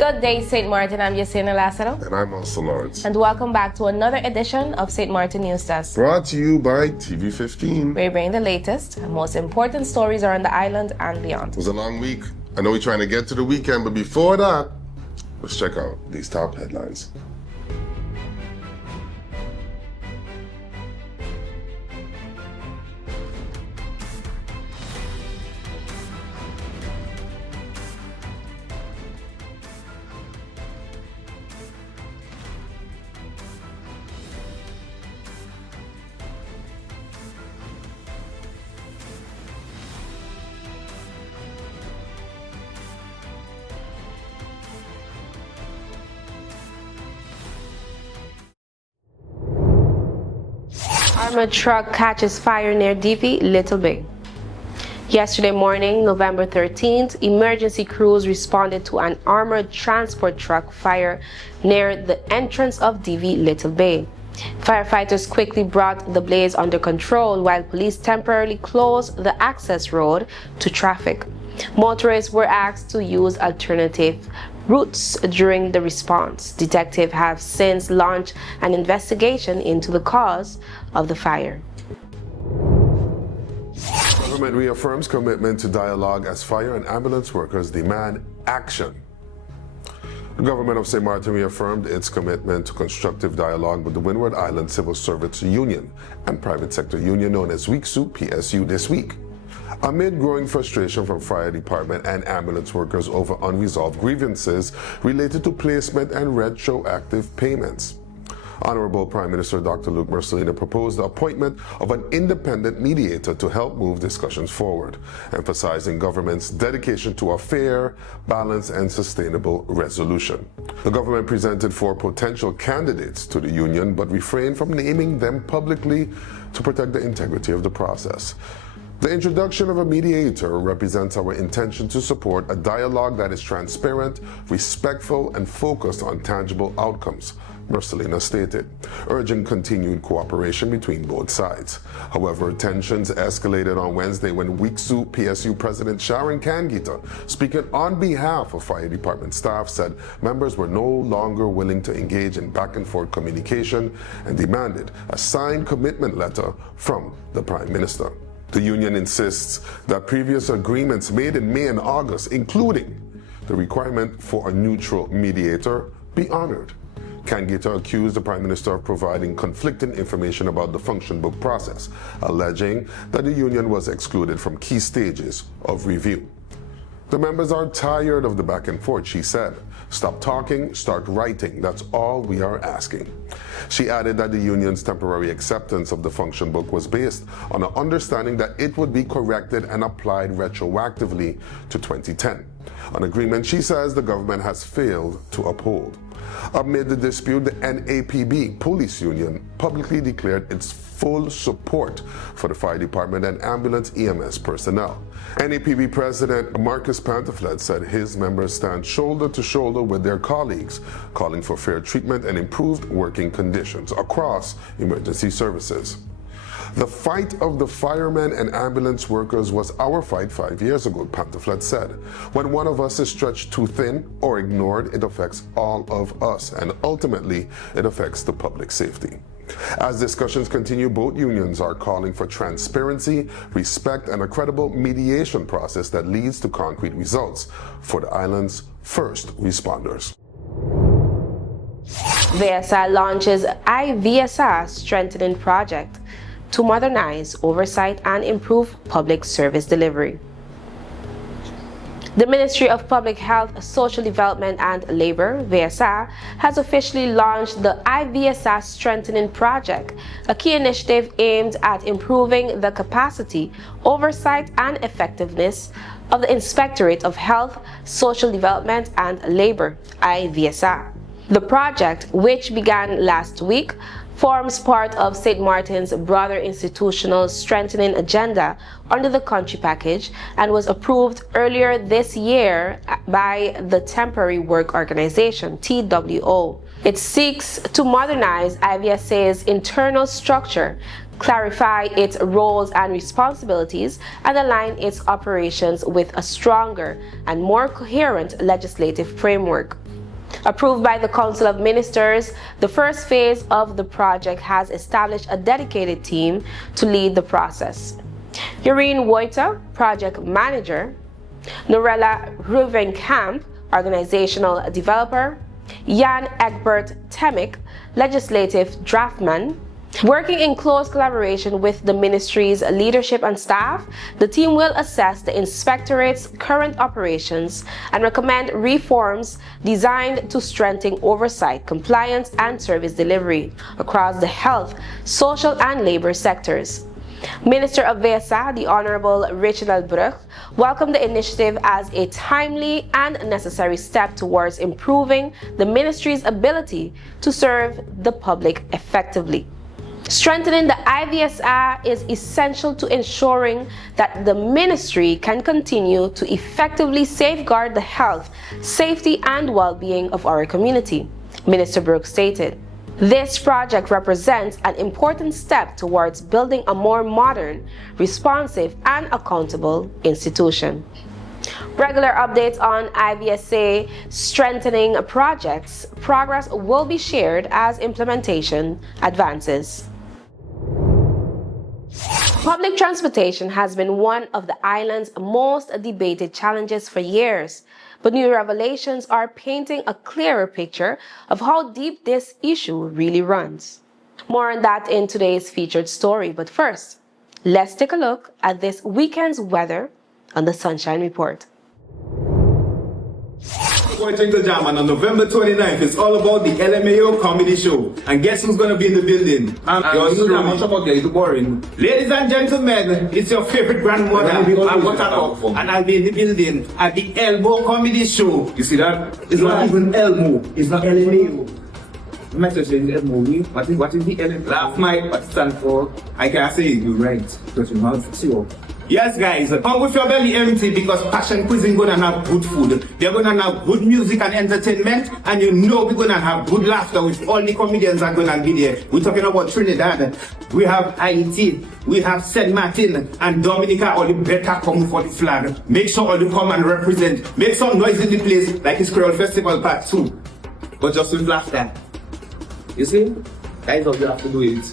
Good day, St. Maarten. I'm Yesenia Lazaro. And I'm also Lawrence. And welcome back to another edition of St. Maarten NEWSDESK. Brought to you by TV15. We bring the latest and most important stories around the island and beyond. It was a long week. I know we're trying to get to the weekend, but before that, let's check out these top headlines. Armored truck catches fire near DV Little Bay. Yesterday morning, November 13th, emergency crews responded to an armored transport truck fire near the entrance of DV Little Bay. Firefighters quickly brought the blaze under control while police temporarily closed the access road to traffic. Motorists were asked to use alternative routes during the response. Detectives have since launched an investigation into the cause of the fire. Government reaffirms commitment to dialogue as fire and ambulance workers demand action. The government of St. Maarten reaffirmed its commitment to constructive dialogue with the Windward Island Civil Servants Union and private sector union known as WICSU PSU this week. Amid growing frustration from fire department and ambulance workers over unresolved grievances related to placement and retroactive payments. Honorable Prime Minister Dr. Luc Mercelina proposed the appointment of an independent mediator to help move discussions forward, emphasizing government's dedication to a fair, balanced, and sustainable resolution. The government presented 4 potential candidates to the union, but refrained from naming them publicly to protect the integrity of the process. The introduction of a mediator represents our intention to support a dialogue that is transparent, respectful, and focused on tangible outcomes, Mercelina stated, urging continued cooperation between both sides. However, tensions escalated on Wednesday when WICSU PSU President Sharon Kangita, speaking on behalf of fire department staff, said members were no longer willing to engage in back-and-forth communication and demanded a signed commitment letter from the Prime Minister. The union insists that previous agreements made in May and August, including the requirement for a neutral mediator, be honored. Kangita accused the Prime Minister of providing conflicting information about the function book process, alleging that the union was excluded from key stages of review. The members are tired of the back and forth, she said. Stop talking, start writing. That's all we are asking. She added that the union's temporary acceptance of the function book was based on an understanding that it would be corrected and applied retroactively to 2010. An agreement she says the government has failed to uphold. Amid the dispute, the NAPB police union publicly declared its full support for the fire department and ambulance EMS personnel. NAPB President Marcus Pantaflet said his members stand shoulder to shoulder with their colleagues, calling for fair treatment and improved working conditions across emergency services. The fight of the firemen and ambulance workers was our fight 5 years ago, Pantaflet said. When one of us is stretched too thin or ignored, it affects all of us, and ultimately, it affects the public safety. As discussions continue, both unions are calling for transparency, respect, and a credible mediation process that leads to concrete results for the island's first responders. VSA launches IVSA Strengthening Project to modernize oversight and improve public service delivery. The Ministry of Public Health, Social Development and Labor, VSA, has officially launched the IVSA Strengthening Project, a key initiative aimed at improving the capacity, oversight and effectiveness of the Inspectorate of Health, Social Development and Labor, IVSA. The project, which began last week, forms part of St. Maarten's broader institutional strengthening agenda under the country package and was approved earlier this year by the Temporary Work Organization, TWO. It seeks to modernize IVSA's internal structure, clarify its roles and responsibilities, and align its operations with a stronger and more coherent legislative framework. Approved by the Council of Ministers, the first phase of the project has established a dedicated team to lead the process. Yoreen Woita, Project Manager, Norella Ruvenkamp, Organizational Developer, Jan Egbert Temik, Legislative Draftman. Working in close collaboration with the Ministry's leadership and staff, the team will assess the Inspectorate's current operations and recommend reforms designed to strengthen oversight, compliance, and service delivery across the health, social, and labor sectors. Minister of VSA, the Honorable Reginald Brugge, welcomed the initiative as a timely and necessary step towards improving the Ministry's ability to serve the public effectively. Strengthening the IVSA is essential to ensuring that the Ministry can continue to effectively safeguard the health, safety, and well-being of our community, Minister Brugge stated. This project represents an important step towards building a more modern, responsive, and accountable institution. Regular updates on IVSA strengthening projects progress will be shared as implementation advances. Public transportation has been one of the island's most debated challenges for years, but new revelations are painting a clearer picture of how deep this issue really runs. More on that in today's featured story, but first, let's take a look at this weekend's weather on the Sunshine Report. Jingle Jam, and on November 29th, it's all about the LMAO comedy show. And guess who's going to be in the building? Boring. Ladies and gentlemen, it's your favorite grandmother, and I'll be in the building at the Elbow Comedy Show. You see that? It's not even Elmo. It's not LMAO. The message is Elmo. What is the LMAO? Laugh Mike, what it stands for? I can't say it, you're right. Because your mouth is your. Yes, guys, come with your belly empty because Passion Cuisine gonna have good food. They're gonna have good music and entertainment, and you know we're gonna have good laughter with all the comedians that are gonna be there. We're talking about Trinidad. We have Haiti, we have Sint Maarten, and Dominica. All the better come for the flag. Make sure all you come and represent. Make some noise in the place like it's Creole Festival Part 2, but just with laughter. You see, guys, all you have to do it.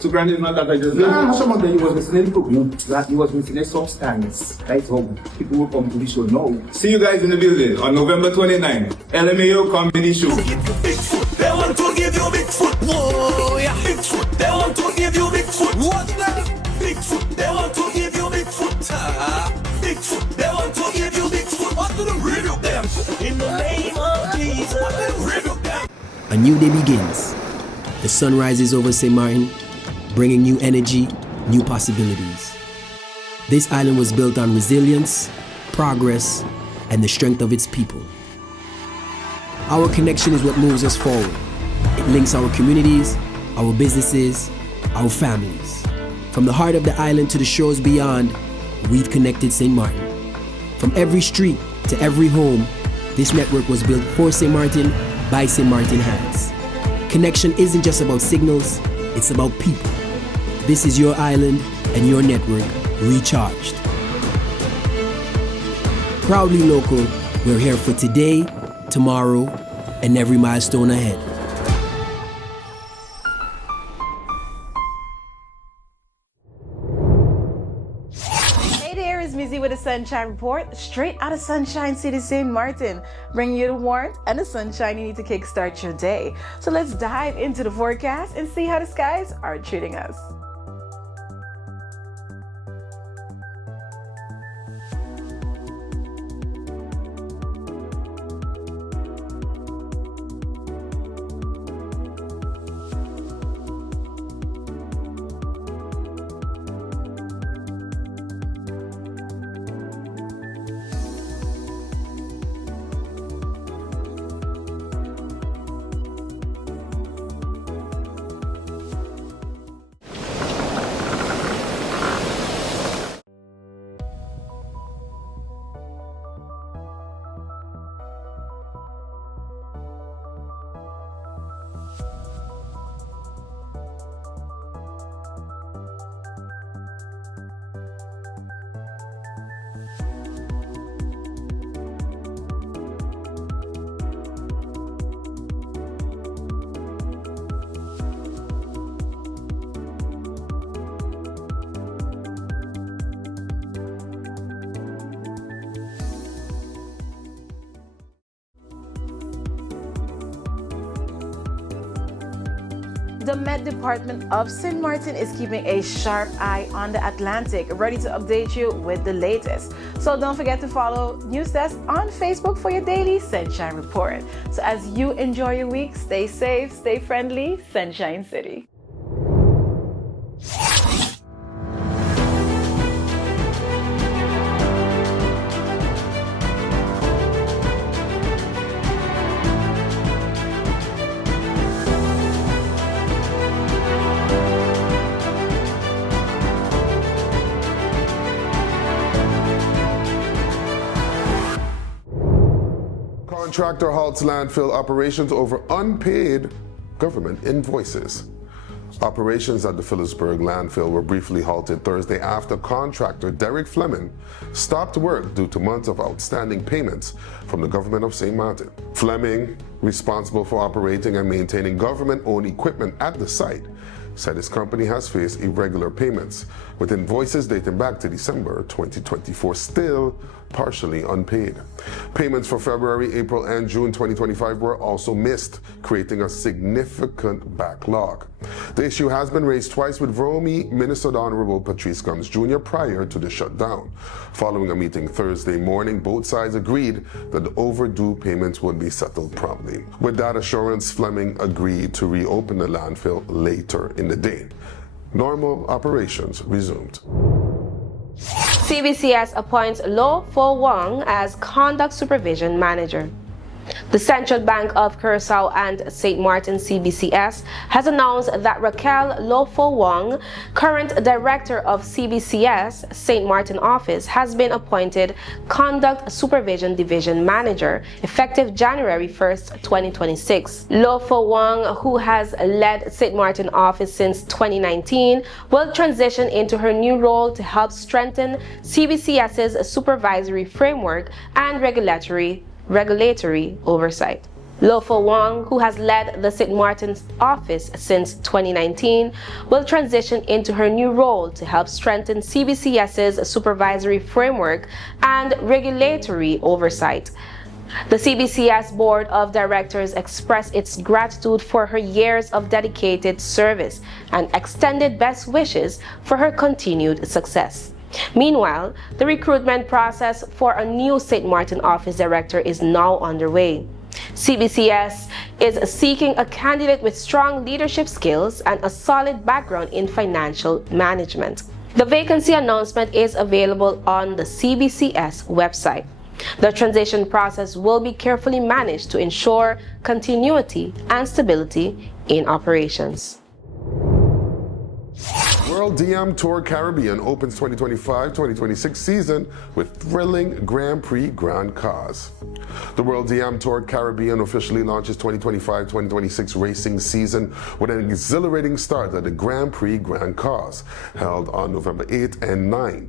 So Grand is not that I just some of them you was missing any program, that you was missing a substance. That's how people will come to the show now. See you guys in the building on November 29th. LMAO Comedy Show. They want to give you big foot. Whoa, yeah. Big foot. They want to give you big foot. What's that? Big foot. They want to give you big foot. Big foot. They want to give you big foot. What do they rebuke them? In the name of Jesus. What do they rebuke them? A new day begins. The sun rises over St. Maarten, bringing new energy, new possibilities. This island was built on resilience, progress, and the strength of its people. Our connection is what moves us forward. It links our communities, our businesses, our families. From the heart of the island to the shores beyond, we've connected St. Maarten. From every street to every home, this network was built for St. Maarten by St. Maarten hands. Connection isn't just about signals, it's about people. This is your island and your network recharged. Proudly local, we're here for today, tomorrow, and every milestone ahead. Hey there, it's Mizzy with the Sunshine Report, straight out of Sunshine City, St. Maarten, bringing you the warmth and the sunshine you need to kickstart your day. So let's dive into the forecast and see how the skies are treating us. The Met Department of Sint Maarten is keeping a sharp eye on the Atlantic, ready to update you with the latest. So don't forget to follow NEWSDESK on Facebook for your daily Sunshine Report. So as you enjoy your week, stay safe, stay friendly, Sunshine City. Contractor halts landfill operations over unpaid government invoices. Operations at the Phillipsburg landfill were briefly halted Thursday after contractor Derek Fleming stopped work due to months of outstanding payments from the government of St. Maarten. Fleming, responsible for operating and maintaining government-owned equipment at the site, said his company has faced irregular payments, with invoices dating back to December 2024 still partially unpaid. Payments for February, April, and June 2025 were also missed, creating a significant backlog. The issue has been raised twice with Vromi Minnesota Honorable Patrice Gumbs Jr. prior to the shutdown. Following a meeting Thursday morning, both sides agreed that the overdue payments would be settled promptly. With that assurance, Fleming agreed to reopen the landfill later in the day. Normal operations resumed. CBCS appoints Lo Fo Wong as Conduct Supervision Manager. The Central Bank of Curaçao and St. Maarten CBCS has announced that Raquel Lo Fo Wong, current Director of CBCS St. Maarten Office, has been appointed Conduct Supervision Division Manager effective January 1st, 2026. Lo Fo Wong, who has led St. Maarten Office since 2019, will transition into her new role to help strengthen CBCS's supervisory framework and regulatory oversight. Lo Fo Wong, who has led the St. Maarten office since 2019, will transition into her new role to help strengthen CBCS's supervisory framework and regulatory oversight. The CBCS Board of Directors expressed its gratitude for her years of dedicated service and extended best wishes for her continued success. Meanwhile, the recruitment process for a new St. Maarten office director is now underway. CBCS is seeking a candidate with strong leadership skills and a solid background in financial management. The vacancy announcement is available on the CBCS website. The transition process will be carefully managed to ensure continuity and stability in operations. World Diam Tour Caribbean opens 2025-2026 season with thrilling Grand Prix Grand Cars. The World Diam Tour Caribbean officially launches 2025-2026 racing season with an exhilarating start at the Grand Prix Grand Cars, held on November 8th and 9th.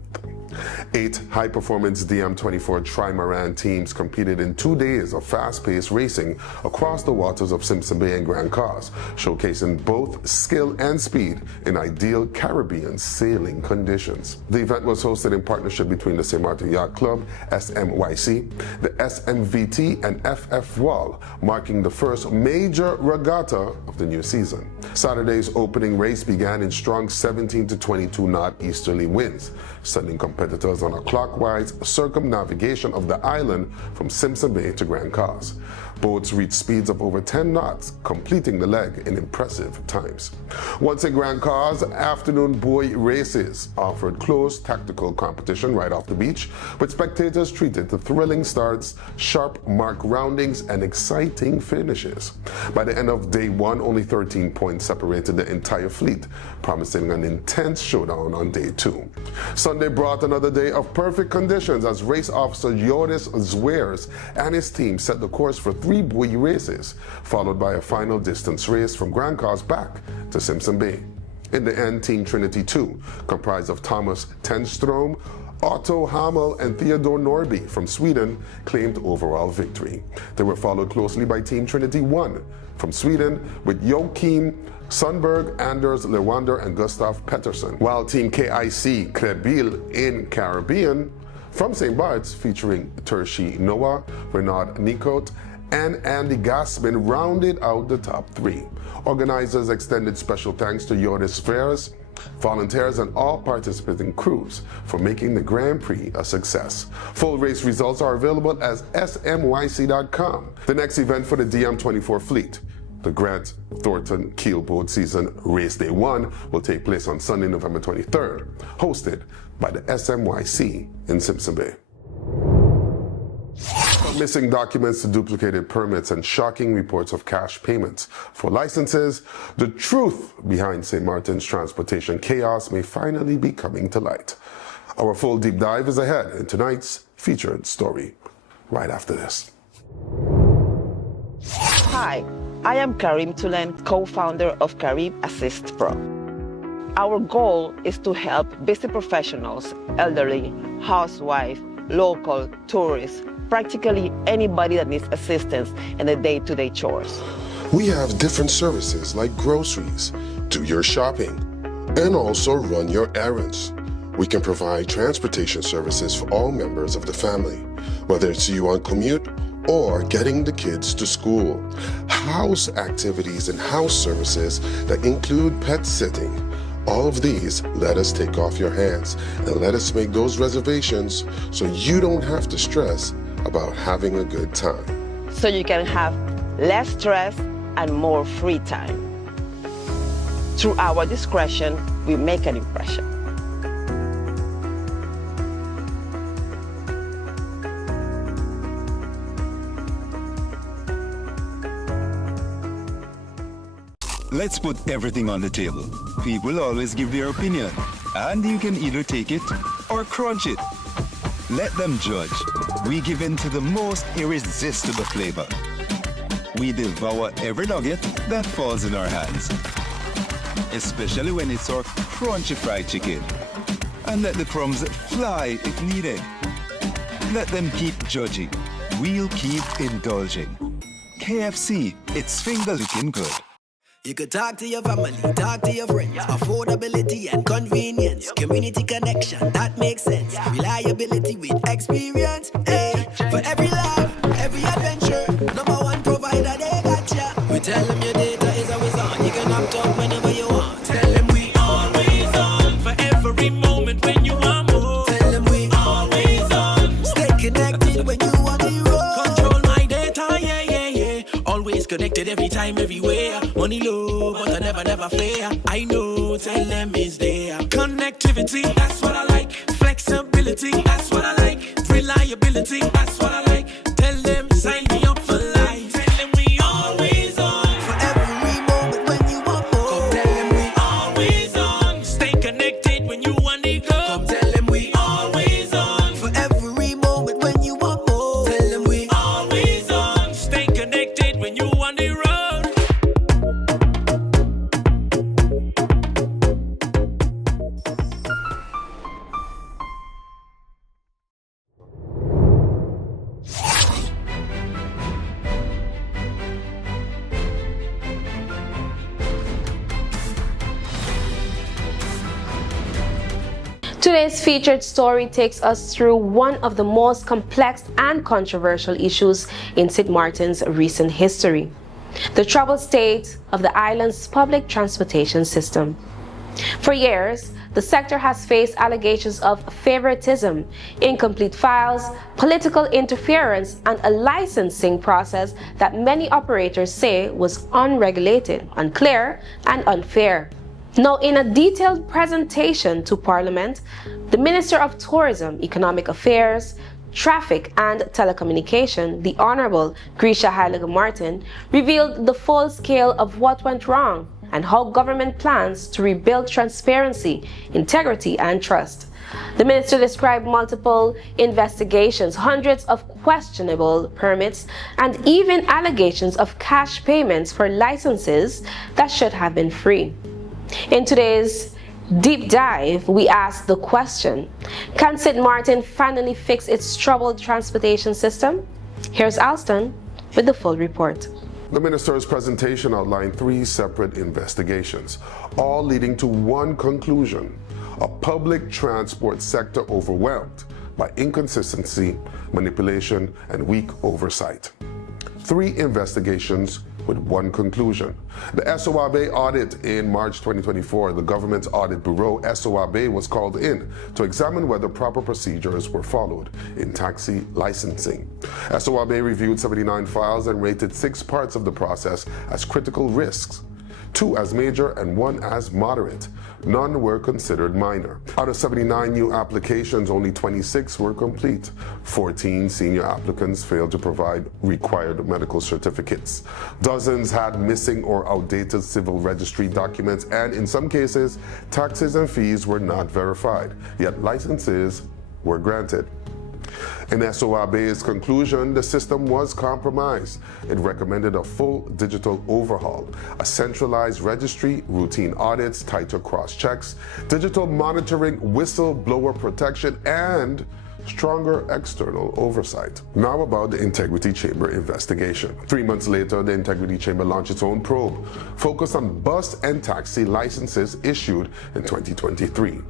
8 high-performance DM24 trimaran teams competed in 2 days of fast-paced racing across the waters of Simpson Bay and Grand Cars, showcasing both skill and speed in ideal Caribbean sailing conditions. The event was hosted in partnership between the St. Maarten Yacht Club, SMYC, the SMVT, and FF Wall, marking the first major regatta of the new season. Saturday's opening race began in strong 17 to 22 knot easterly winds, sending competitors on a clockwise circumnavigation of the island from Simpson Bay to Grand Cars. Boats reached speeds of over 10 knots, completing the leg in impressive times. Once in Grand Cars, afternoon buoy races offered close tactical competition right off the beach, with spectators treated to thrilling starts, sharp mark roundings, and exciting finishes. By the end of day 1, only 13 points separated the entire fleet, promising an intense showdown on day 2. Sunday brought another day of perfect conditions as race officer Joris Zweers and his team set the course for 3 buoy races, followed by a final distance race from Grand Cars back to Simpson Bay. In the end, Team Trinity 2, comprised of Thomas Tenstrom, Otto Hamel, and Theodore Norby from Sweden, claimed overall victory. They were followed closely by Team Trinity 1 from Sweden with Joachim Sundberg, Anders Lewander, and Gustav Pettersson, while Team KIC Krebil in Caribbean from St. Bart's, featuring Tershi Noah, Renaud Nicot, and Andy Gassman rounded out the top 3. Organizers extended special thanks to Yodis Fares, volunteers, and all participating crews for making the Grand Prix a success. Full race results are available at smyc.com. The next event for the DM24 fleet, the Grant Thornton Keelboat Season Race Day 1, will take place on Sunday, November 23rd, hosted by the SMYC in Simpson Bay. Missing documents to duplicated permits and shocking reports of cash payments for licenses, the truth behind St. Martin's transportation chaos may finally be coming to light. Our full deep dive is ahead in tonight's featured story, right after this. Hi, I am Karim Tulen, co-founder of Carib Assist Pro. Our goal is to help busy professionals, elderly, housewives, local, tourists, practically anybody that needs assistance in the day-to-day chores. We have different services like groceries, do your shopping, and also run your errands. We can provide transportation services for all members of the family, whether it's you on commute or getting the kids to school. House activities and house services that include pet sitting. All of these let us take off your hands and let us make those reservations so you don't have to stress about having a good time. So you can have less stress and more free time. Through our discretion, we make an impression. Let's put everything on the table. People always give their opinion, and you can either take it or crunch it. Let them judge. We give in to the most irresistible flavor. We devour every nugget that falls in our hands, especially when it's our crunchy fried chicken. And let the crumbs fly if needed. Let them keep judging. We'll keep indulging. KFC, it's finger licking good. You could talk to your family, talk to your friends. Affordability and convenience. Community connection, that makes sense. Reliability with experience. Hey, for every laugh, every adventure. #1 provider, they got ya. We tell them your data is always on. You can opt out whenever you want. Tell them we always on. For every moment when you want more. Tell them we always on. Stay connected when you want the road. Control my data, yeah, yeah, yeah. Always connected every time, everywhere. Money low, but I never fair. I know, tell them is there. Connectivity, that's what I like. Flexibility, that's what I like. Reliability, that's what I like. Tell them, sign me up for life. Tell them we always on. For every moment when you want more. Come tell them we always on. Stay connected when you want to go. Come tell them we always on. For every moment when you want more. Tell them we always on. Stay connected when you want to road. Today's featured story takes us through one of the most complex and controversial issues in St. Maarten's recent history: the troubled state of the island's public transportation system. For years, the sector has faced allegations of favoritism, incomplete files, political interference, and a licensing process that many operators say was unregulated, unclear, and unfair. Now, in a detailed presentation to Parliament, the Minister of Tourism, Economic Affairs, Traffic and Telecommunication, the Honorable Grisha Heilige-Martin, revealed the full scale of what went wrong and how government plans to rebuild transparency, integrity, and trust. The minister described multiple investigations, hundreds of questionable permits, and even allegations of cash payments for licenses that should have been free. In today's deep dive, we ask the question: can St. Maarten finally fix its troubled transportation system? Here's Alston with the full report. The minister's presentation outlined 3 separate investigations, all leading to one conclusion: a public transport sector overwhelmed by inconsistency, manipulation, and weak oversight. 3 investigations with 1 conclusion. The SOAB audit in March 2024, the Government Audit Bureau, SOAB, was called in to examine whether proper procedures were followed in taxi licensing. SOAB reviewed 79 files and rated 6 parts of the process as critical risks, 2 as major and 1 as moderate. None were considered minor. Out of 79 new applications, only 26 were complete. 14 senior applicants failed to provide required medical certificates. Dozens had missing or outdated civil registry documents, and in some cases, taxes and fees were not verified, yet licenses were granted. In SOAB's conclusion, the system was compromised. It recommended a full digital overhaul, a centralized registry, routine audits, tighter cross-checks, digital monitoring, whistleblower protection, and stronger external oversight. Now about the Integrity Chamber investigation. 3 months later, the Integrity Chamber launched its own probe, focused on bus and taxi licenses issued in 2023.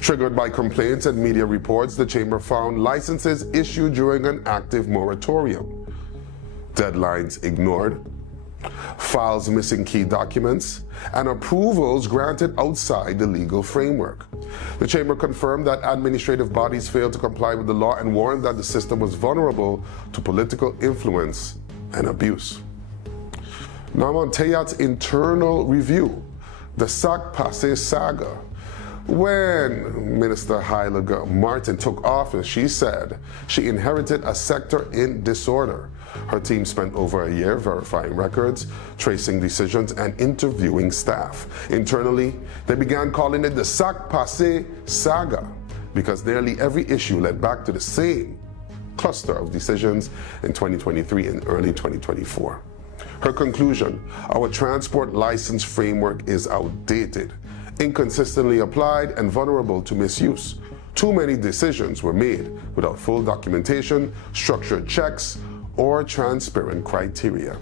Triggered by complaints and media reports, the Chamber found licenses issued during an active moratorium, deadlines ignored, files missing key documents, and approvals granted outside the legal framework. The Chamber confirmed that administrative bodies failed to comply with the law and warned that the system was vulnerable to political influence and abuse. Now on TEAT's internal review, the Sac Passe saga. When Minister Heilige Martin took office, she said she inherited a sector in disorder. Her team spent over a year verifying records, tracing decisions, and interviewing staff. Internally, they began calling it the Sac Passe saga because nearly every issue led back to the same cluster of decisions in 2023 and early 2024. Her conclusion: our transport license framework is outdated, inconsistently applied, and vulnerable to misuse. Too many decisions were made without full documentation, structured checks, or transparent criteria.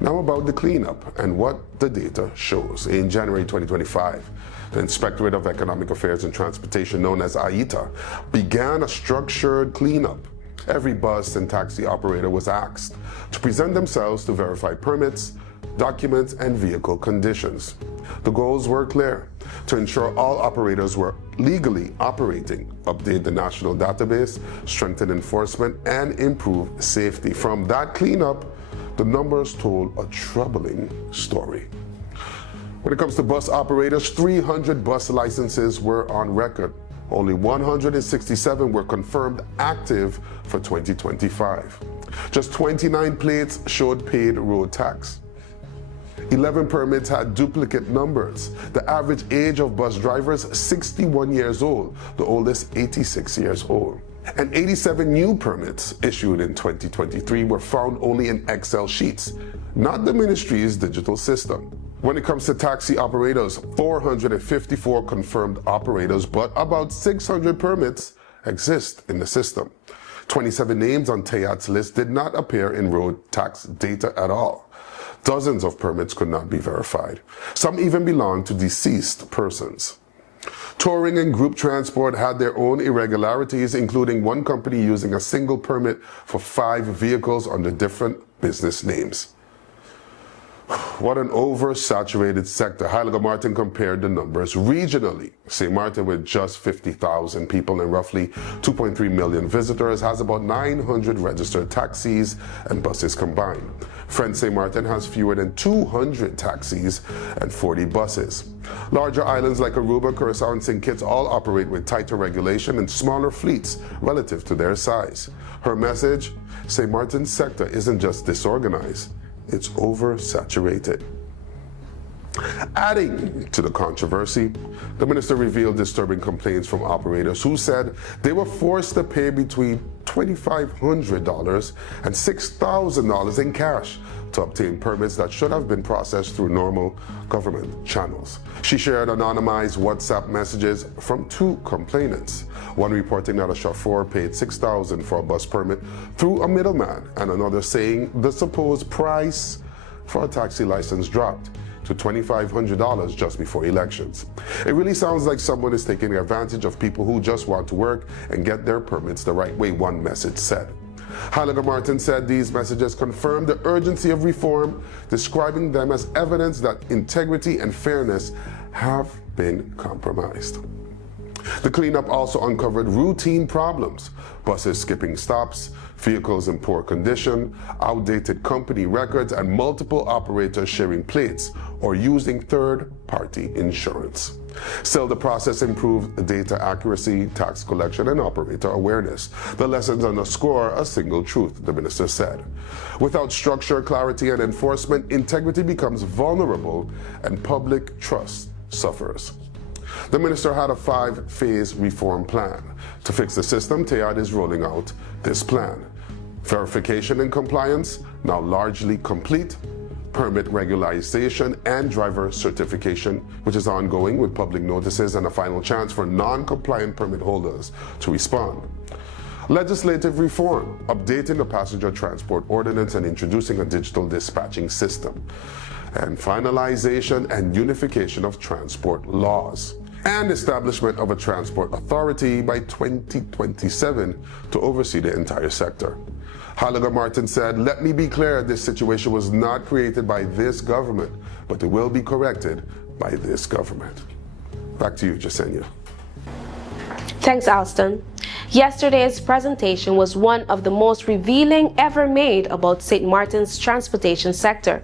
Now about the cleanup and what the data shows. In January 2025, the Inspectorate of Economic Affairs and Transportation, known as IETA, began a structured cleanup. Every bus and taxi operator was asked to present themselves to verify permits, documents, and vehicle conditions. The goals were clear: to ensure all operators were legally operating, update the national database, strengthen enforcement, and improve safety. From that cleanup, the numbers told a troubling story. When it comes to bus operators, 300 bus licenses were on record. Only 167 were confirmed active for 2025. Just 29 plates showed paid road tax. 11 permits had duplicate numbers. The average age of bus drivers, 61 years old, the oldest 86 years old. And 87 new permits issued in 2023 were found only in Excel sheets, not the ministry's digital system. When it comes to taxi operators, 454 confirmed operators, but about 600 permits exist in the system. 27 names on TEAT's list did not appear in road tax data at all. Dozens of permits could not be verified. Some even belonged to deceased persons. Touring and group transport had their own irregularities, including one company using a single permit for 5 vehicles under different business names. What an oversaturated sector. Heilige Martin compared the numbers regionally. St. Maarten, with just 50,000 people and roughly 2.3 million visitors, has about 900 registered taxis and buses combined. French St. Maarten has fewer than 200 taxis and 40 buses. Larger islands like Aruba, Curaçao, and St. Kitts all operate with tighter regulation and smaller fleets relative to their size. Her message: St. Maarten's sector isn't just disorganized, it's oversaturated. Adding to the controversy, the minister revealed disturbing complaints from operators who said they were forced to pay between $2,500 and $6,000 in cash to obtain permits that should have been processed through normal government channels. She shared anonymized WhatsApp messages from 2 complainants, one reporting that a chauffeur paid $6,000 for a bus permit through a middleman, and another saying the supposed price for a taxi license dropped to $2,500 just before elections. It really sounds like someone is taking advantage of people who just want to work and get their permits the right way, one message said. Halligan Martin said these messages confirmed the urgency of reform, describing them as evidence that integrity and fairness have been compromised. The cleanup also uncovered routine problems: buses skipping stops, vehicles in poor condition, outdated company records, and multiple operators sharing plates or using third-party insurance. Still, the process improved data accuracy, tax collection, and operator awareness. The lessons underscore a single truth, the minister said. Without structure, clarity, and enforcement, integrity becomes vulnerable and public trust suffers. The minister had a 5-phase reform plan. To fix the system, TEAD is rolling out this plan. Verification and compliance, now largely complete. Permit regularization and driver certification, which is ongoing with public notices and a final chance for non-compliant permit holders to respond. Legislative reform, updating the passenger transport ordinance and introducing a digital dispatching system. And finalization and unification of transport laws. And establishment of a transport authority by 2027 to oversee the entire sector. Halligan Martin said, "Let me be clear, this situation was not created by this government, but it will be corrected by this government." Back to you, Jasenia. Thanks, Alston. Yesterday's presentation was one of the most revealing ever made about St. Martin's transportation sector,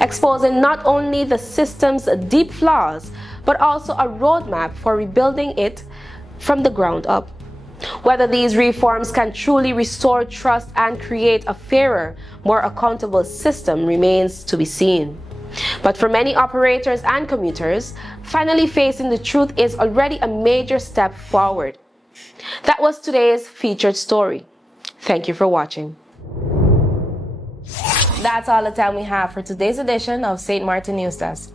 exposing not only the system's deep flaws, but also a roadmap for rebuilding it from the ground up. Whether these reforms can truly restore trust and create a fairer, more accountable system remains to be seen. But for many operators and commuters, finally facing the truth is already a major step forward. That was today's featured story. Thank you for watching. That's all the time we have for today's edition of St. Maarten NEWSDESK.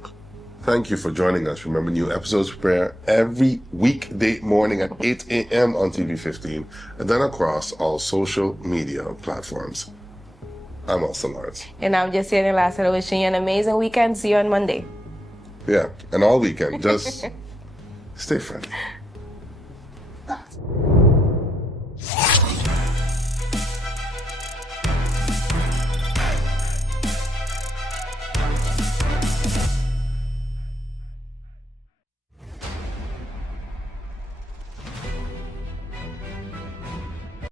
Thank you for joining us. Remember, new episodes premiere every weekday morning at 8 a.m. on TV15 and then across all social media platforms. I'm Austin Lawrence. And I'm just saying last night, wishing you an amazing weekend. See you on Monday. Yeah, and all weekend, just stay friendly.